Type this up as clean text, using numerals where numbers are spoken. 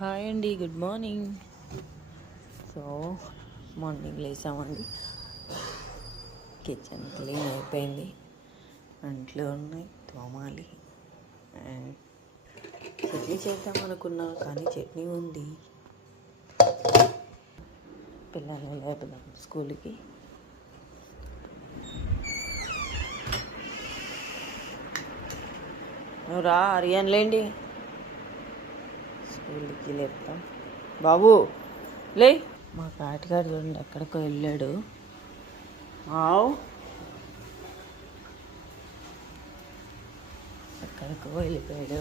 Hi అండి, good morning. So morning లేసామండి. Kitchen clean అయిపోయింది, అంట్లు ఉన్నాయి, తోమాలి. అండ్ చట్నీ చేద్దాం అనుకున్నా, కానీ చట్నీ ఉంది. పిల్లలు లేపుదాం స్కూల్కి. నువ్వు రా, అరియాన్లేండి. స్కూల్కి లేపుతాం. బాబు లే. మా కాటిగాడు చూడండి ఎక్కడికో వెళ్ళాడు. ఎక్కడికో వెళ్ళిపోయాడు.